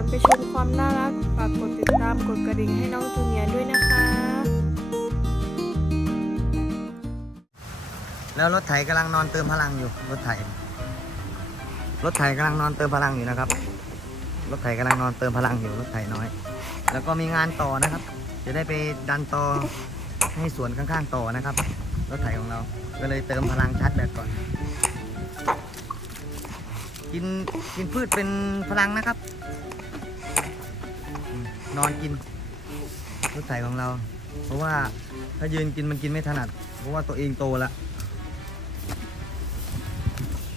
อนไปชมความน่ารักฝากกดติดตามกดกระดิ่งให้น้องจูเนียร์ด้วยนะคะ แล้วรถไถกำลังนอนเติมพลังอยู่ รถไถ รถไถกำลังนอนเติมพลังอยู่นะครับ รถไถกำลังนอนเติมพลังอยู่รถไถน้อย แล้วก็มีงานต่อนะครับ จะได้ไปดันต่อให้สวนข้างๆต่อนะครับ รถไถของเรา ก็เลยเติมพลังชาร์จแบตก่อน กินกินพืชเป็นพลังนะครับ นอนกินรถไถของเรา เพราะว่าถ้ายืนกินมันกินไม่ถนัด เพราะว่าตัวเองโตแล้ว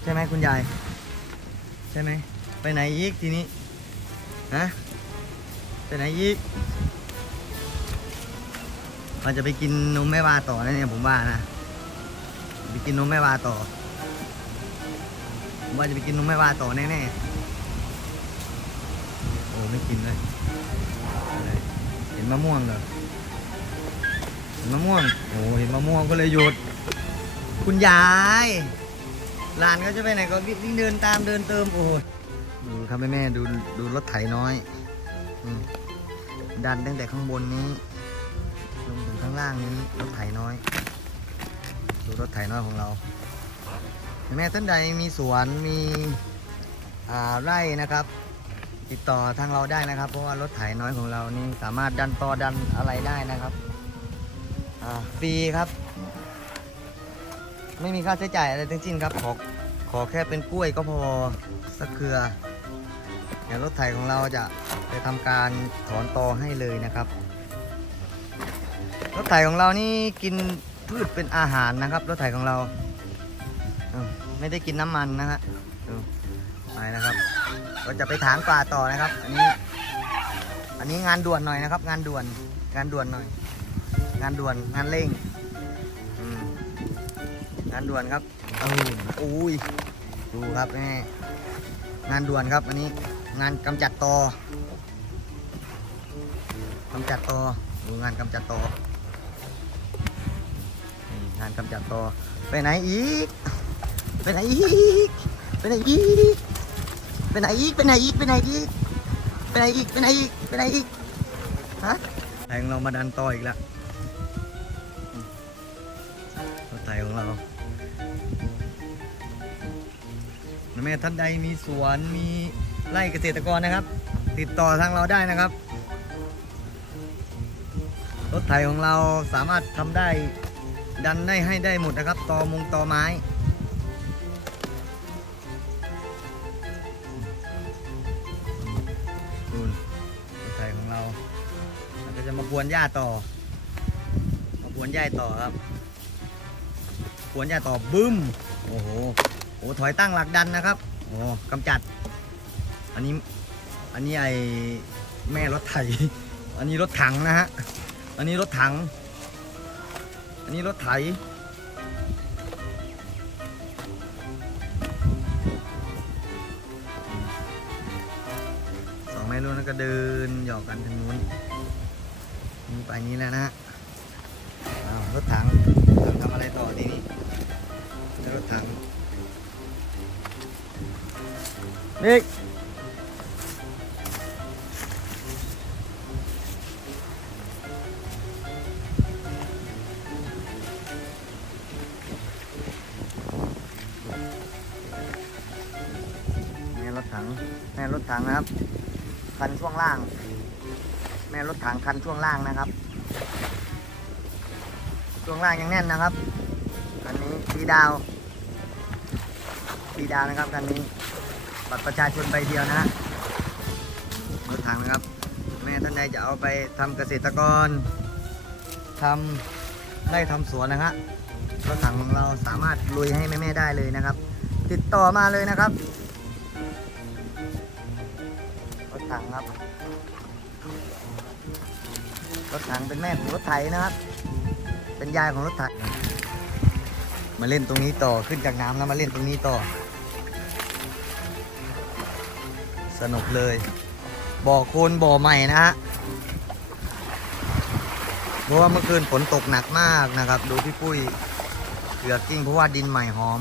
ใช่ไหมคุณยาย ใช่ไหมไปไหนอีกทีนี้ฮะไปไหนอีกเราจะไปกินนมแม่วาต่อนะเนี่ยผมว่านะไปกินนมแม่วาต่อผมว่าจะไปกินนมแม่วาต่อแน่ๆโอ้ไม่กินเลย นมะม่วงเหรอเห็นมะม่วงโอ้เห็นมะม่วงก็เลยหยุด คุณยายหลานก็จะไปไหนก็วิ่งเดินตามเดินเติมโอ้ยดูครับแม่แม่ๆดูดูรถไถน้อยอดันตั้งแต่ข้างบนนี้ลงถึงข้างล่างนี้รถไถน้อย ดูรถไถน้อยของเราแม่ท่านใดมีสวนมีไร่นะครับ ติดต่อทางเราได้นะครับ เพราะว่ารถไถน้อยของเรานี่สามารถดันต่อดันอะไรได้นะครับฟรีครับ ไม่มีค่าใช้จ่ายอะไรทั้งสิ้นครับขอขอแค่เป็นกล้วยก็พอสักเครือเดี๋ยวรถไถของเราจะไปทำการถอนตอให้เลยนะครับ รถไถของเรานี่กินพืชเป็นอาหารนะครับ รถไถของเรา ไม่ได้กินน้ำมันนะฮะไปนะครับ ก็จะไปถางป่าต่อนะครับ อันนี้ อันนี้งานด่วนหน่อยนะครับ งานด่วน งานด่วนหน่อย งานด่วน งานเร่งงานด่วนครับเอออุ้ย ดูครับแม่งานด่วนครับอันนี้ งานกำจัดตอกำจัดตอดูงานกำจัดตองานกำจัดตอไปไหนอีก ไปไหนอีก ไปไหนอีก ไปไหนอีกไปไหนอีกไปไหนอีกไปไหนอีกไปไหนอีกไปไหนอีกฮะแทงเรามาดันต่ออีกแล้วรถไถของเราแม่ท่านใดมีสวนมีไร่เกษตรกรนะครับ ติดต่อทางเราได้นะครับ รถไถของเราสามารถทำได้ดันได้ให้ได้หมดนะครับตอมงตอไม้ มาพวนหญ้าต่อมาพวนหญ้าต่อครับพวนหญ้าต่อบึ้มโอ้โหโอ้ถอยตั้งหลักดันนะครับโอ้กำจัด อันนี้อันนี้ไอแม่รถไถอันนี้รถถังนะฮะอันนี้รถถัง อันนี้รถไถสองแม่ลูกนั้นก็เดินหยอกกันทางนู้น ไปนี้แล้วนะฮะรถถังถังทำอะไรต่อทีนี้รถถังนี่แม่รถถังแม่รถถังนะครับคันช่วงล่าง แม่รถถังคันช่วงล่างนะครับ ช่วงล่างยังแน่นนะครับอันนี้สีดาวสีดาวนะครับคันนี้บัตรประชาชนใบเดียวนะฮะรถถังนะครับ แม่ท่านใดจะเอาไปทำเกษตรกรทำไร่ทำสวนนะฮะรถถังของเราสามารถลุยให้แม่ๆได้เลยนะครับ ติดต่อมาเลยนะครับรถถังครับ รถถังเป็นแม่ของรถไถนะครับ เป็นยายของรถไถ มาเล่นตรงนี้ต่อขึ้นจากน้ำแล้วมาเล่นตรงนี้ต่อ สนุกเลย บ่อโคลนบ่อใหม่นะฮะเพราะว่าเมื่อคืนฝนตกหนักมากนะครับ ดูพี่ปุ้ยเกือกกิ้งเพราะว่าดินใหม่หอม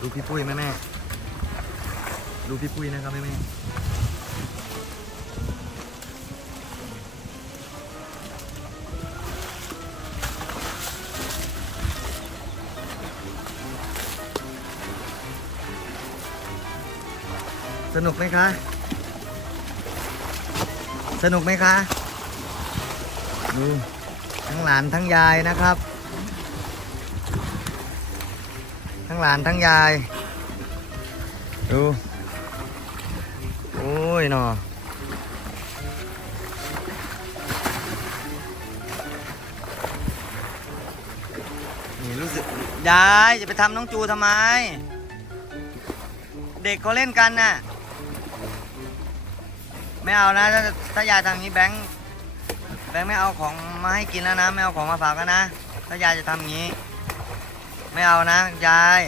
ดูพี่ปุ้ยแม่แม่ดูพี่ปุ้ยนะครับแม่แม่ สนุกไหมคะ สนุกไหมคะดูทั้งหลานทั้งยายนะครับ ทั้งหลานทั้งยาย ดู โอ้ยหนอนี่รู้สึกยายจะไปทำน้องจูทำไม เด็กเขาเล่นกันน่ะ ไม่เอานะถ้าถ้ายายทำอย่างนี้แบงค์แบงค์ไม่เอาของมาให้กินแล้วนะ ไม่เอาของมาฝากกันนะ ถ้ายายจะทำอย่างนี้ ไม่เอานะยาย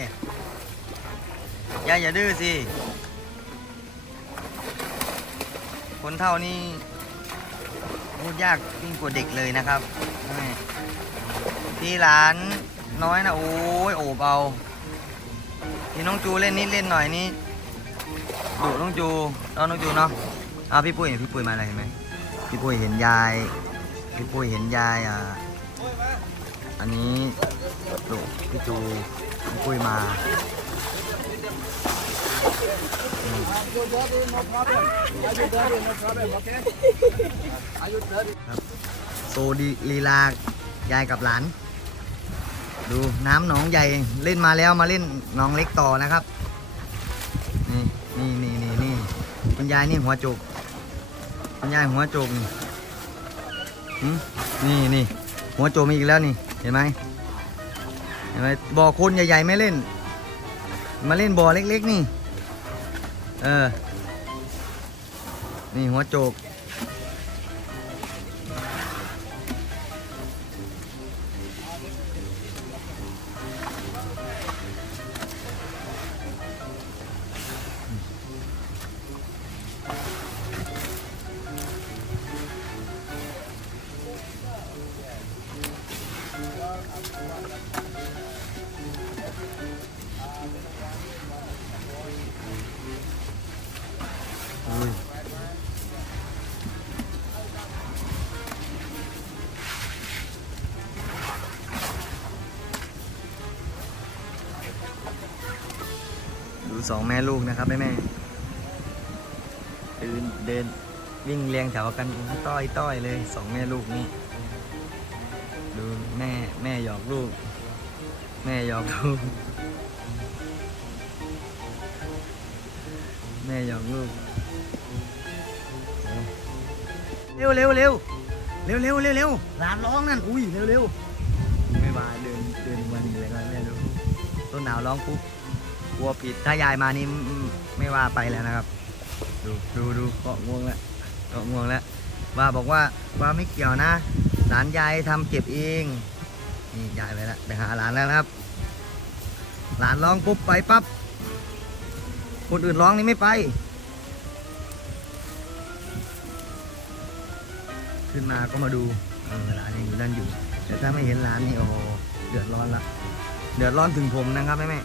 ยายอย่าดื้อสิ คนเท่านี้พูดยากยิ่งกว่าเด็กเลยนะครับที่หลานน้อยนะโอ้ยโอบเอาที่น้องจูเล่นนิดเล่นหน่อยนี่ดุน้องจูเอาน้องจูเนาะ อาพี่ปุ้ยเห็นพี่ปุ้ยมาอะไรเห็นไหมพี่ปุ้ยเห็นยาย พี่ปุ้ยเห็นยายอะอันนี้ดุพี่จูพี่ปุ้ยมาโซดีลีลายายกับหลาน ดูน้ำหนองใหญ่เล่นมาแล้วมาเล่นหนองเล็กต่อนะครับ นี่นี่นี่นี่นี่คุณยายนี่หัวโจกคุณ ยายหัวโจมนี่นี่นี่หัวโจมอีกแล้วนี่เห็นไหมเห็นไหมบ่อคนใหญ่ๆไม่เล่น มาเล่นบ่อเล็กๆนี่ เออ นี่หัวโจก สองแม่ลูกนะครับแม่แม่เดินเดินวิ่งเรียงแถวกันต้อยต้อยเลยสองแม่ลูกนี่ดูแม่แม่หยอกลูก แม่หยอกลูก แม่หยอกลูก เร็วเร็วเร็วเร็วเร็วเร็วเร็วหลานร้องนั่นอุ้ยเร็วเร็วไม่มาเดินเดินวันนี้เลยครับแม่ดูกต้นหนาวร้องปุ๊บ กลัวผิดถ้ายายมานี่ไม่ว่าไปแล้วนะครับ ดูดูดูเกาะง่วงแล้วเกาะง่วงแล้วว่าบอกว่าว่าไม่เกี่ยวนะหลานยายทำเก็บเองนี่ยายไปแล้วไปหาหลานแล้วนะครับ หลานร้องปุ๊บไปปั๊บคนอื่นร้องนี่ไม่ไป ขึ้นมาก็มาดูเออร้านยังอยู่นั่นอยู่ แต่ถ้าไม่เห็นร้านนี่โอ้เดือดร้อนละเดือดร้อนถึงผมนะครับแม่แม่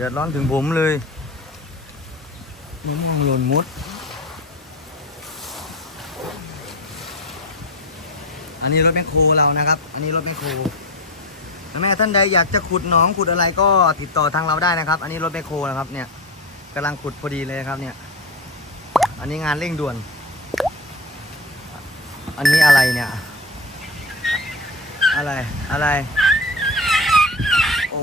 ดือดร้อนถึงผมเลยมะม่วงหล่นมด อันนี้รถแมคโครเรานะครับ อันนี้รถแมคโครแม่ท่านใดอยากจะขุดหนองขุดอะไรก็ติดต่อทางเราได้นะครับ อันนี้รถแมคโครนะครับ เนี่ยกำลังขุดพอดีเลยครับ เนี่ย อันนี้งานเร่งด่วน อันนี้อะไรเนี่ย อะไร อะไร โอ้